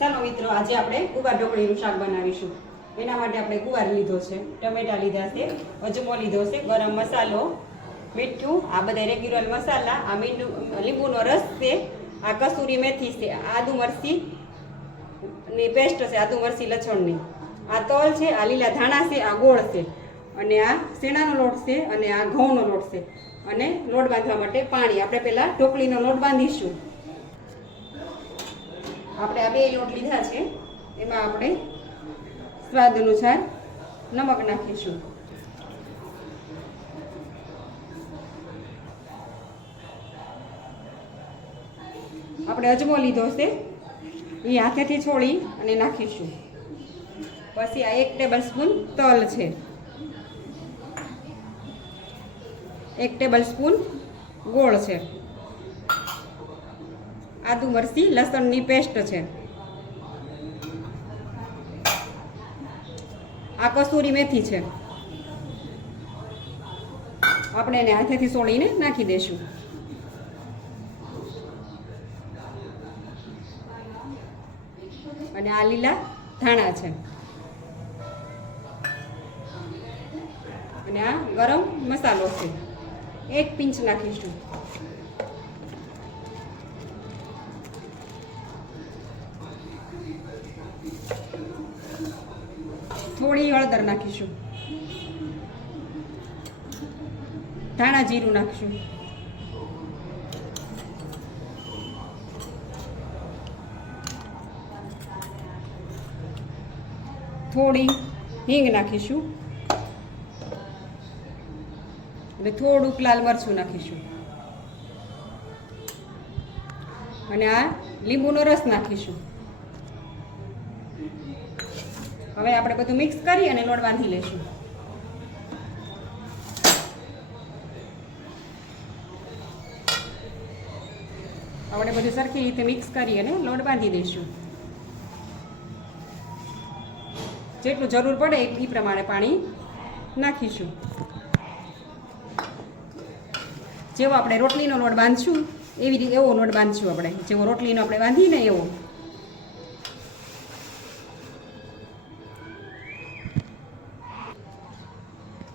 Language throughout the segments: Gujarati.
ચાલો મિત્રો, આજે આપણે ગુવાર ઢોકળીનું શાક બનાવીશું. એના માટે આપણે ગુવાર લીધો છે, ટમેટા લીધા છે, અજમો લીધો છે, ગરમ મસાલો, મીઠું, આ બધા રેગ્યુલર મસાલા, આ લીંબુનો રસ છે, આ કસૂરી મેથી છે, આદુ મરચી ની પેસ્ટ છે, આદુ મરચી લસણની, આ તલ છે, આ લીલા ધાણા છે, આ ગોળ છે, અને આ શેણાનો લોટ છે, અને આ ઘઉંનો લોટ છે, અને લોટ બાંધવા માટે પાણી. આપણે પહેલા ઢોકળીનો લોટ બાંધીશું. આપણે આ બે લોટ લીધા છે, એમાં આપણે સ્વાદ અનુસાર નમક નાખીશું. આપણે અજમો લીધો છે, એ હાથેથી છોડી અને નાખીશું. પછી આ 1 ટેબલ સ્પૂન તલ છે, 1 ટેબલ સ્પૂન ગોળ છે, આદુ મરચી લસણની પેસ્ટ છે, આ કસૂરી મેથી છે. આપણે એને હાથેથી સોળીને નાખી દઈશું. અને આ લીલા ધાણા છે, અને આ ગરમ મસાલો છે, 1 પિંચ નાખીશું. થોડી હળદર નાખીશું, ધાણા જીરું નાખીશું, થોડી હિંગ નાખીશું, અને થોડુંક લાલ મરચું નાખીશું, અને આ લીંબુનો રસ નાખીશું. હવે આપણે બધું મિક્સ કરી અને લોટ બાંધી લઈશું. આપણે બધું સરખી રીતે મિક્સ કરી અને લોટ બાંધી દઈશું. જેટલું જરૂર પડે એ પ્રમાણે પાણી નાખીશું. જેવો આપણે રોટલીનો લોટ બાંધશું એવી રીતે એવો લોટ બાંધશું. આપણે જેવો રોટલીનો આપણે બાંધીને એવો.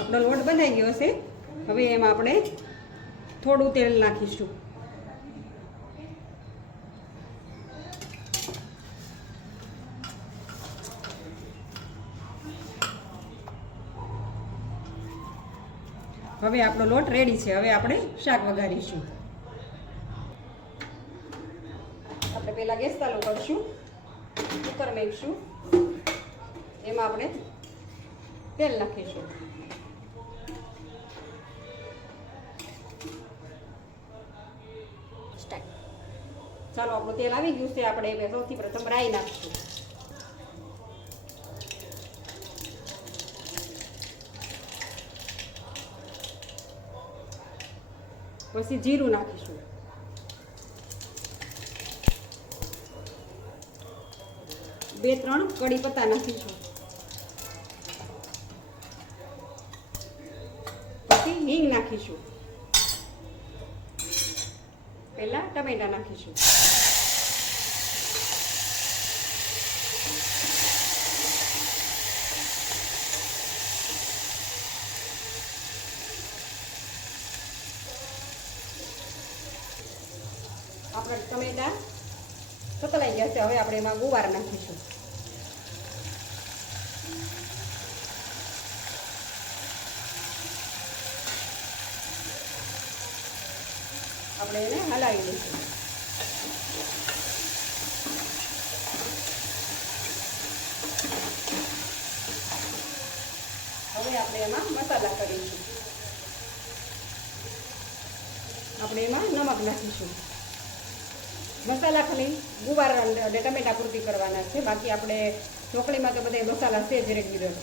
આપણો લોટ બંધાઈ ગયો છે. હવે એમાં આપણે થોડું તેલ નાખીશું. હવે આપણો લોટ રેડી છે. હવે આપણે શાક વઘારીશું. આપણે પહેલાં ગેસ ચાલુ કરશું, કુકર મૂકીશું, એમાં આપણે તેલ નાખીશું. ચાલો, આપણું તેલ આવી ગયું છે. આપણે સૌથી પ્રથમ રાઈ નાખીશું. પછી જીરું નાખીશું, બે ત્રણ કડી પત્તા નાખીશું, પછી હિંગ નાખીશું, પહેલા ટમેટા નાખીશું, આપણા ટમેટા સતલાઈ ગયા છે. હવે આપણે એમાં ગુવાર નાખીશું. આપણે એને હલાવી દઈશું. હવે આપણે એમાં મસાલા કરીશું. આપણે એમાં નમક નાખીશું. મસાલા ખાલી ગુવાર અને ટમેટા પૂરતી કરવાના છે. બાકી આપણે ઢોકળીમાં તો બધા મસાલા છે જ રેગ્યુલર.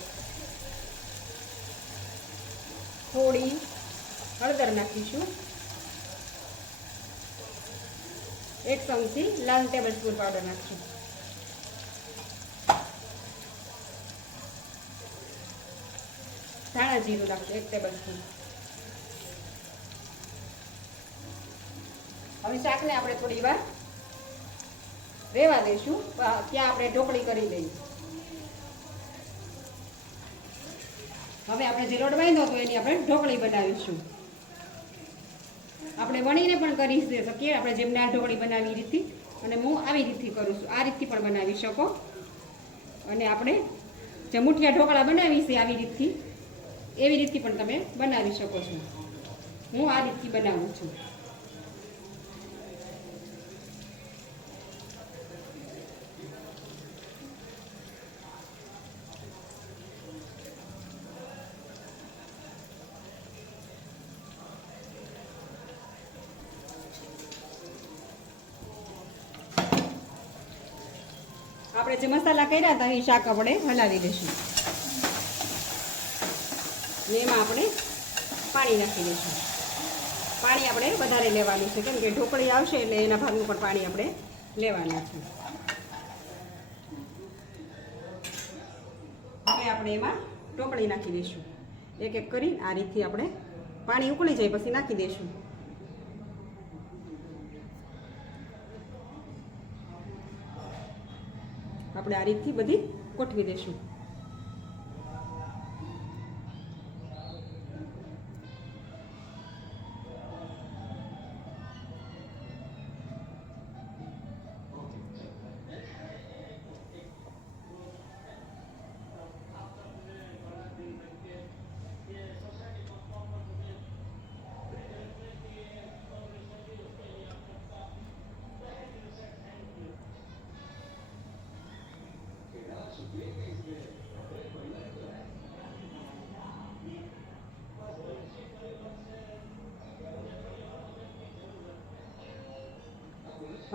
થોડી હળદર નાખીશું, 1 ચમચી લાલ ટેબલ સ્પૂન પાવડર નાખીશું, ધાણા જીરું નાખીશું 1 ટેબલ સ્પૂન. હવે શાકને આપણે થોડી વાર રેવા દઈશું. ત્યાં આપણે ઢોકળી કરી લઈએ. હવે આપણે જે લોટ બાંધ્યો હતો એની આપણે ઢોકળી બનાવીશું. આપણે વણીને પણ કરી શકીએ, આપણે જેમ દાળ ઢોકળી બનાવી એ રીતથી, અને હું આવી રીતથી કરું છું. આ રીતથી પણ બનાવી શકો. અને આપણે જે મુઠિયા ઢોકળા બનાવી છે આવી રીતથી, એવી રીતથી પણ તમે બનાવી શકો છો. હું આ રીતથી બનાવું છું. આપણે જે મસાલા કર્યા હતા એ શાક આપણે હલાવી દઈશું. ને એમાં આપણે પાણી નાખી દઈશું. પાણી આપણે વધારે લેવાનું છે, કેમ કે ઢોકળી આવશે એટલે એના ભાગનું પણ પાણી આપણે લેવાનું છે. હવે આપણે એમાં ઢોકળી નાખી દઈશું. એક એક કરી આ રીતથી આપણે પાણી ઉકળી જાય પછી નાખી દઈશું. આપણે આ રીતથી બધી ગોઠવી દઈશું.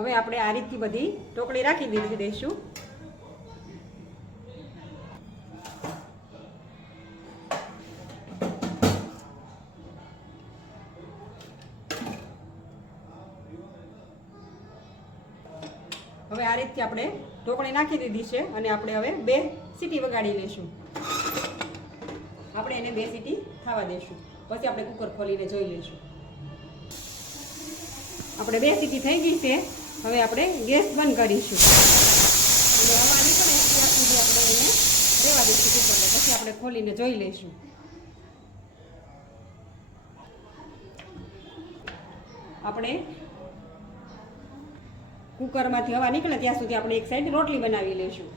હવે આપણે આ રીતથી બધી ઢોકળી રાખી દીધી દઈશું. હવે આ રીતથી આપણે ઢોકળી નાખી દીધી છે અને આપણે હવે 2 સીટી વગાડી લઈશું. આપણે એને 2 સીટી થવા દઈશું. પછી આપણે કુકર ખોલીને જોઈ લઈશું. આપણે 2 સીટી થઈ ગઈ છે. હવે આપણે ગેસ બંધ કરીશું. અને હવા નીકળે ત્યાં સુધી આપણે એને રહેવા દઈશું કુકરને. પછી આપણે ખોલીને જોઈ લઈશું. આપણે કુકરમાંથી હવા નીકળે ત્યાં સુધી આપણે એક સાઈડ રોટલી બનાવી લઈશું.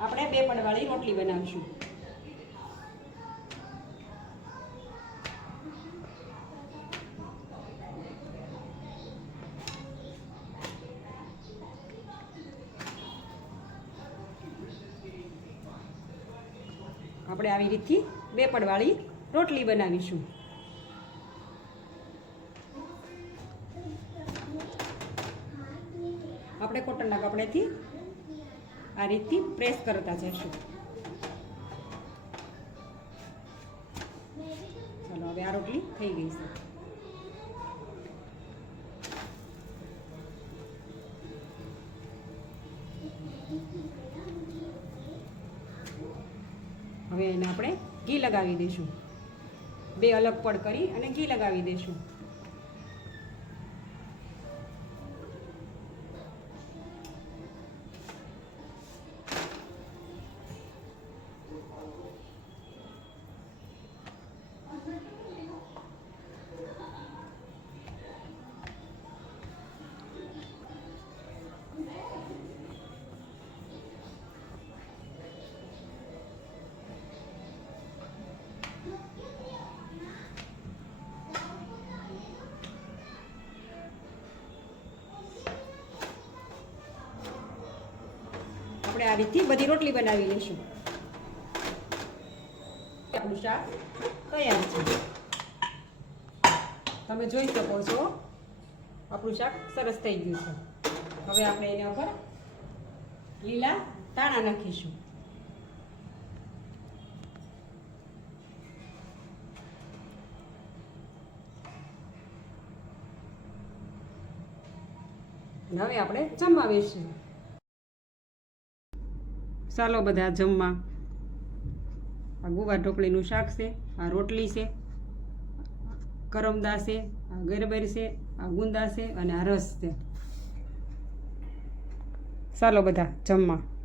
આપણે 2 પડવાળી રોટલી બનાવીશું. આપણે આવી રીતથી 2 પડવાળી રોટલી બનાવીશું. આપણે કોટનના કપડેથી આ રીતથી પ્રેસ કરતા જઈશું. ચાલો હવે આ રોટલી થઈ ગઈ છે. હવે એને આપણે ઘી લગાવી દઈશું. 2 અલગ પડ કરી અને ઘી લગાવી દઈશું. આપણે આ રીતથી બધી રોટલી બનાવી લઈશું. આપણું શાક તૈયાર છે. તમે જોઈ શકો છો આપણું શાક સરસ થઈ ગયું છે. હવે આપણે એના ઉપર લીલા ધાણા નાખીશું. હવે આપણે જમવા બેસીશું. ચાલો બધા જમવા. આ ગુવાર ઢોકળીનું શાક છે, આ રોટલી છે, કરમદા છે, આ ગરબર છે, આ ગુંદા છે અને આ રસ છે. ચાલો બધા જમવા.